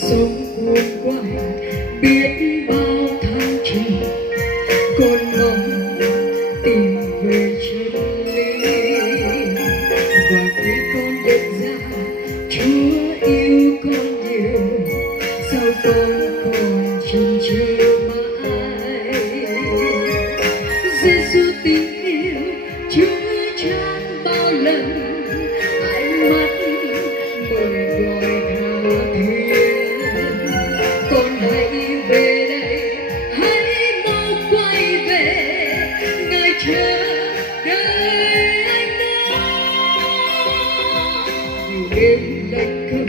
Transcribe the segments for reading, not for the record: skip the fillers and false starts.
sống cuốn quay biết bao tháng trời, con mong tìm về chân lý. Và khi con nhận ra Chúa yêu con nhiều, sao con còn chần chừ mãi? Giêsu tình yêu Chúa chan bao lần, ánh mắt mời gọi tha thiết. Con hãy về đây, hãy mau quay về, Ngài chờ đợi anh đó. Nhiều đêm lạnh câm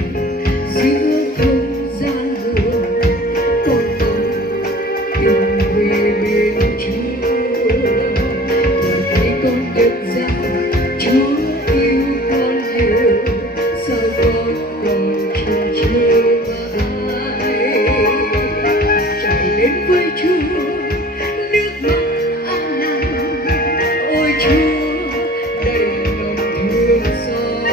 giữa không gian buồn, con mong tìm về bên Chúa. Và khi con nhận ra Chúa yêu con nhiều, sao con còn chần chừ mãi? Chạy đến với Chúa, nước mắt an lành, ôi Chúa đầy lòng thương xót.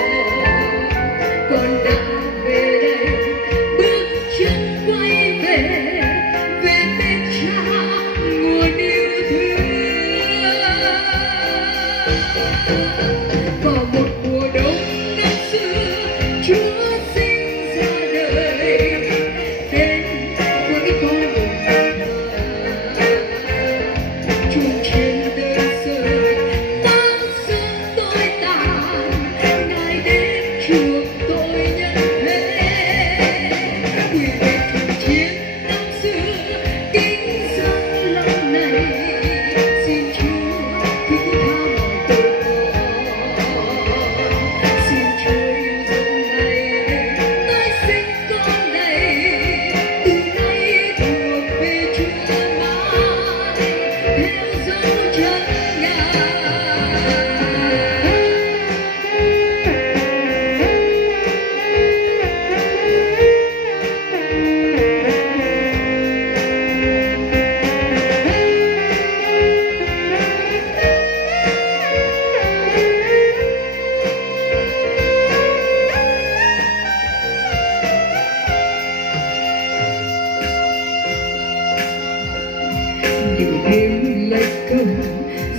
Con đã về đây, bước chân quay về, về bên Cha nguồn yêu thương. Vào một mùa đông năm xưa, Chúa sinh ra đời, đến với con người chung trên đời rơi, mang sức tôi tàn, Ngài đến chuộc tôi nhân thế. Quỳ về cuộc chiến năm xưa, kính dâng lòng này, xin Chúa thứ tha mọi tội con. Xin Chúa yêu dấu này, tôi sinh con này, từ nay thuộc về Chúa mãi, theo dấu chân Ngài. Nhiều đêm lạnh câm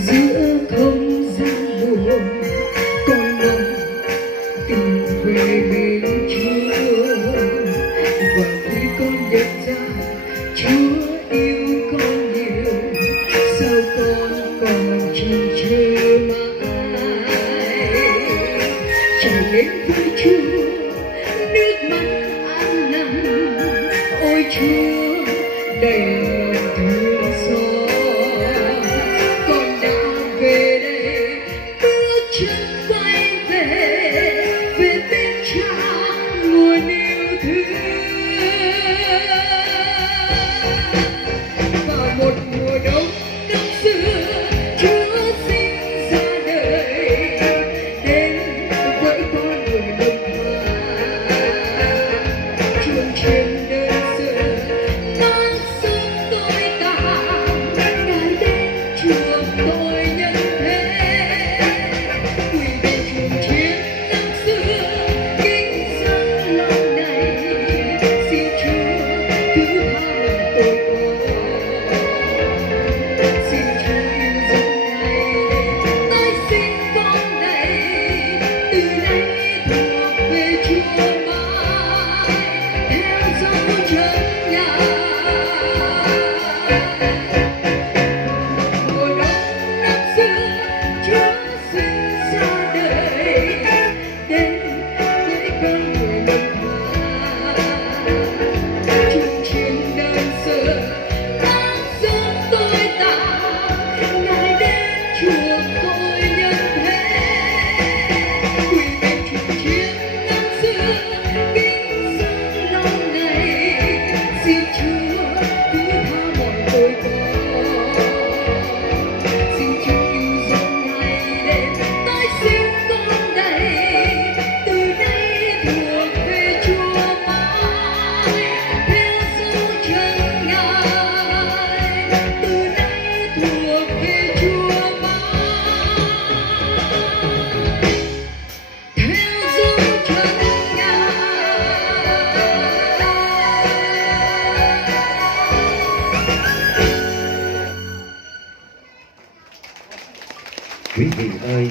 giữa không gian buồn, con mong tìm về bên Chúa. Và khi con nhận ra Chúa yêu con nhiều, sao con còn chần chừ mãi? Chạy đến với Chúa, nước mắt an lành, ôi Chúa đầy lòng thương xót. Con đã về đây, bước chân quay về, về bên Cha nguồn yêu thương. Vào một mùa đông năm xưa, Chúa sinh ra đời, đến với con người đồng hành. Chuông trên đời rơi, mang sức tôi tàn, Ngài đến chuộc tôi nhân thế. Quỳ bên chuồng chiến năm xưa, kính dâng lòng này, xin Chúa thứ tha lòng tội con. Xin Chúa yêu dấu này, tôi sinh con này, từ nay thuộc về Chúa mãi, theo dấu chân Ngài. Mùa đông năm xưa, Chúa sinh ra đời, đến với con người đồng hành. Chung trên đời rơi, mang sức tôi tàn, Ngài đến chuộc tôi nhân thế. Quỳ bên chung chiến năm xưa, kính dâng lòng này, xin Chúa thứ tha mọi tội con. Xin Chúa yêu dấu này đến, tôi sinh con này, từ nay thuộc về Chúa mãi, theo dấu chân Ngài. Từ nay thuộc về Chúa mãi, Quý vị ơi,